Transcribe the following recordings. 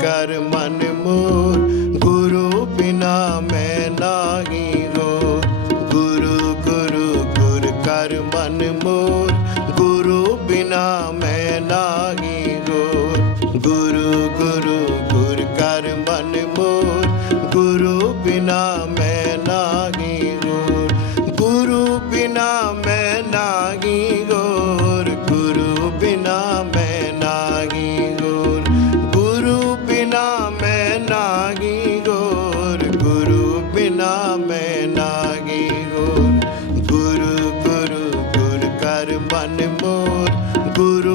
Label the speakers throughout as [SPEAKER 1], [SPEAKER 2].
[SPEAKER 1] ਕਰ ਮਨ ਮੋਰ ਗੁਰੂ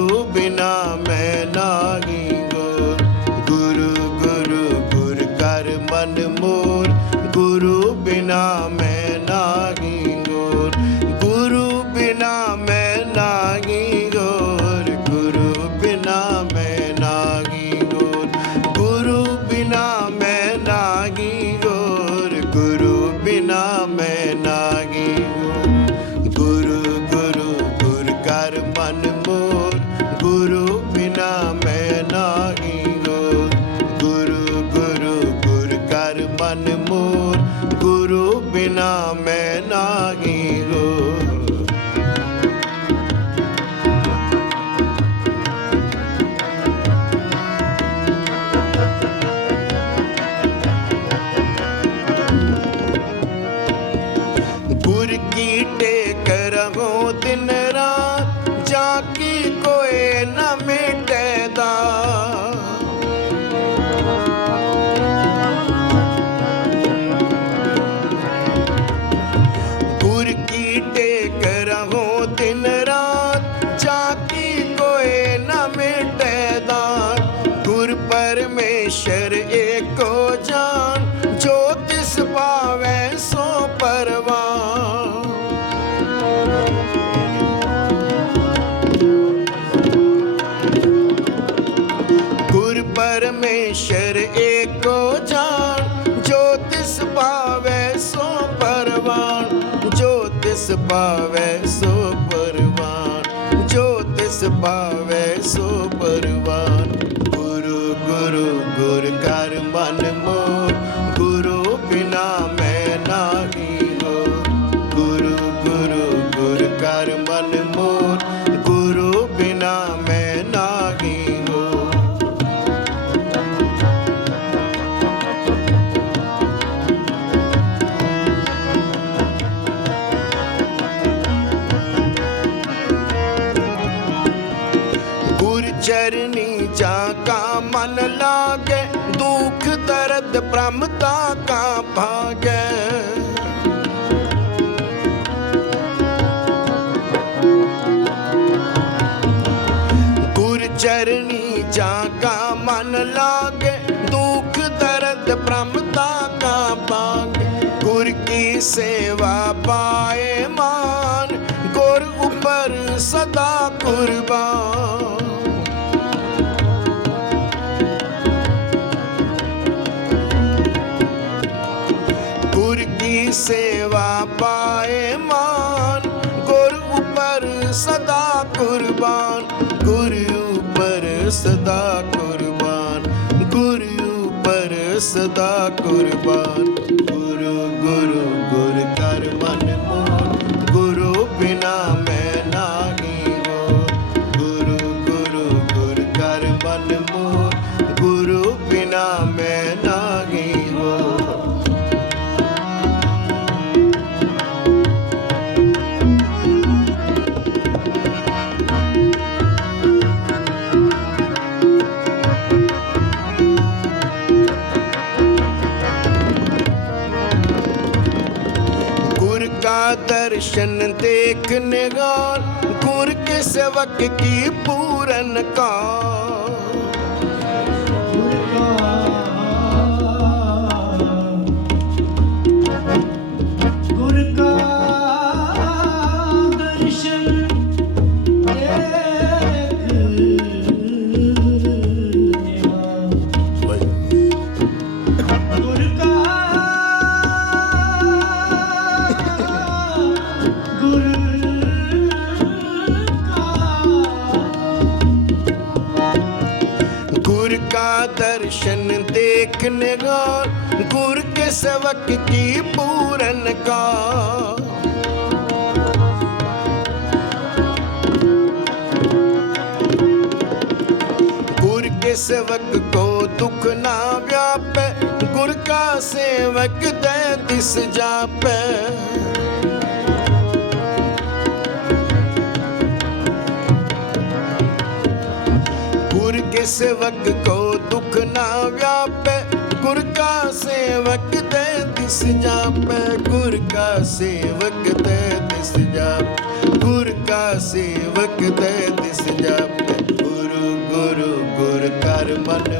[SPEAKER 1] ਗੁਰੂ ਬਿਨਾ ਮੈਂ परमेश्वर एको जान, जो तिस पावे सो परवान। गुर परमेश्वर एको जान, जो तिस पावे सो परवान। जो तिस पावे सो परवान, जो तिस पावे सो परवान। ਗੁਰੂ ਗੁਰੂ ਗੁਰ ਕਰ ਮਨ ਮੋਰ ਲਾਗੇ ਦੁਖ, ਦਰਦ ਪ੍ਰਮਤਾ ਕਾ ਭਾਗੈ। ਗੁਰ ਚਰਨੀ ਜਾ ਕਾ ਮਨ ਲਾਗੇ, ਦੁਖ, ਦਰਦ ਪ੍ਰਮਤਾ ਕਾ ਭਾਗੈ। ਗੁਰ ਕੀ ਸੇਵਾ ਪਾਏ ਮਾਨ, ਗੁਰ ਉਪਰ ਸਦਾ ਕੁਰਬਾਨ। ਸੇਵਾ ਪਾਏ ਮਾਨ ਗੁਰ ਉਪਰ ਸਦਾ ਕੁਰਬਾਨ ਗੁਰ ਉਪਰ ਸਦਾ ਕੁਰਬਾਨ ਗੁਰ ਉਪਰ ਸਦਾ ਕੁਰਬਾਨ ਗੁਰੂ ਗੁਰੂ ਗੁਰ ਕਰ ਮਨ ਮੋਰ ਗੁਰੂ ਬਿਨਾ ਮੈਂ ਨਾਹੀ ਹੋ ਗੁਰੂ ਗੁਰੂ ਗੁਰ ਕਰ ਮਨ ਮੋਰ ਗੁਰੂ ਬਿਨਾ ਮੈਂ का दर्शन देखने गाल गुर के सेवक की पूरन का दर्शन देखने गौर गुर के सेवक की पूरन का गुर के सेवक को दुख ना व्यापे गुर का सेवक दे दिस जापे गुर के सेवक को ਤਿਸ ਜਾਪੈ, ਗੁਰ ਕਾ ਸੇਵਕ ਤੈ ਤਿਸ ਜਾਪ, ਗੁਰ ਕਾ ਸੇਵਕ ਤੈ ਤਿਸ ਜਾਪੈ, ਗੁਰੂ ਗੁਰੂ ਗੁਰ ਕਰ ਮਨ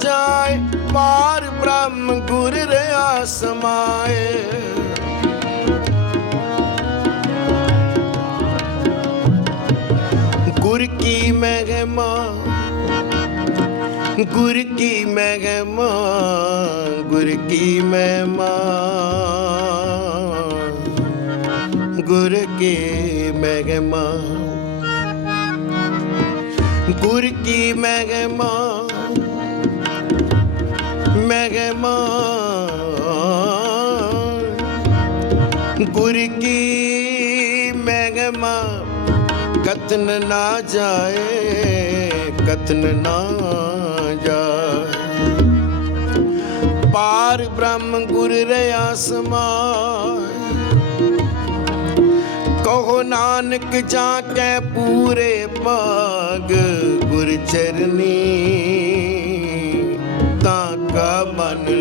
[SPEAKER 1] ਜਾਏ, ਪਾਰ ਬ੍ਰਹਮ ਗੁਰ ਰਿਆ ਸਮਾਏ। ਗੁਰ ਕੀ ਮਹਿਮਾ, ਗੁਰ ਕੀ ਮਹਿਮਾ, ਗੁਰ ਕੀ ਮਹਿਮਾ। ਗੁਰ ਕੀ ਮਹਿਮਾ, ਗੁਰ ਕੀ ਮਹਿਮਾ ਮਹਿਮਾ ਗੁਰ ਕੀ ਮਹਿਮਾ ਕਤਨ ਨਾ ਜਾਏ, ਕਤਨ ਨਾ ਜਾਏ। ਪਾਰ ਬ੍ਰਹਮ ਗੁਰ ਰਿਆ ਸਮਾਏ ਕਹੋ ਨਾਨਕ ਜਾ ਕੇ ਪੂਰੇ ਪਾਗ ਗੁਰ ਚਰਨੀ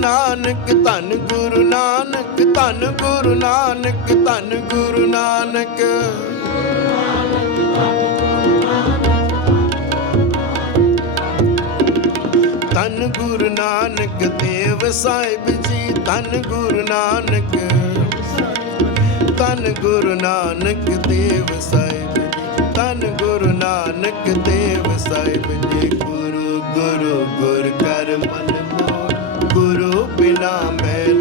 [SPEAKER 1] ਨਾਨਕ, ਧੰਨ ਗੁਰੂ ਨਾਨਕ, ਧੰਨ ਗੁਰੂ ਨਾਨਕ, ਧੰਨ ਗੁਰੂ ਨਾਨਕ। ਧੰਨ ਗੁਰੂ ਨਾਨਕ, ਦੇਵ ਸਾਹਿਬ ਜੀ, ਧੰਨ ਗੁਰੂ ਨਾਨਕ। ਧੰਨ ਗੁਰੂ ਨਾਨਕ, ਦੇਵ ਸਾਹਿਬ ਜੀ, ਧੰਨ ਗੁਰੂ ਨਾਨਕ, ਦੇਵ ਸਾਹਿਬ ਜੀ, ਗੁਰੂ ਗੁਰੂ, ਗੁਰ ਕਰ ਮਨ ਗੁਰੂ ਬਿਨਾ ਮੈਂ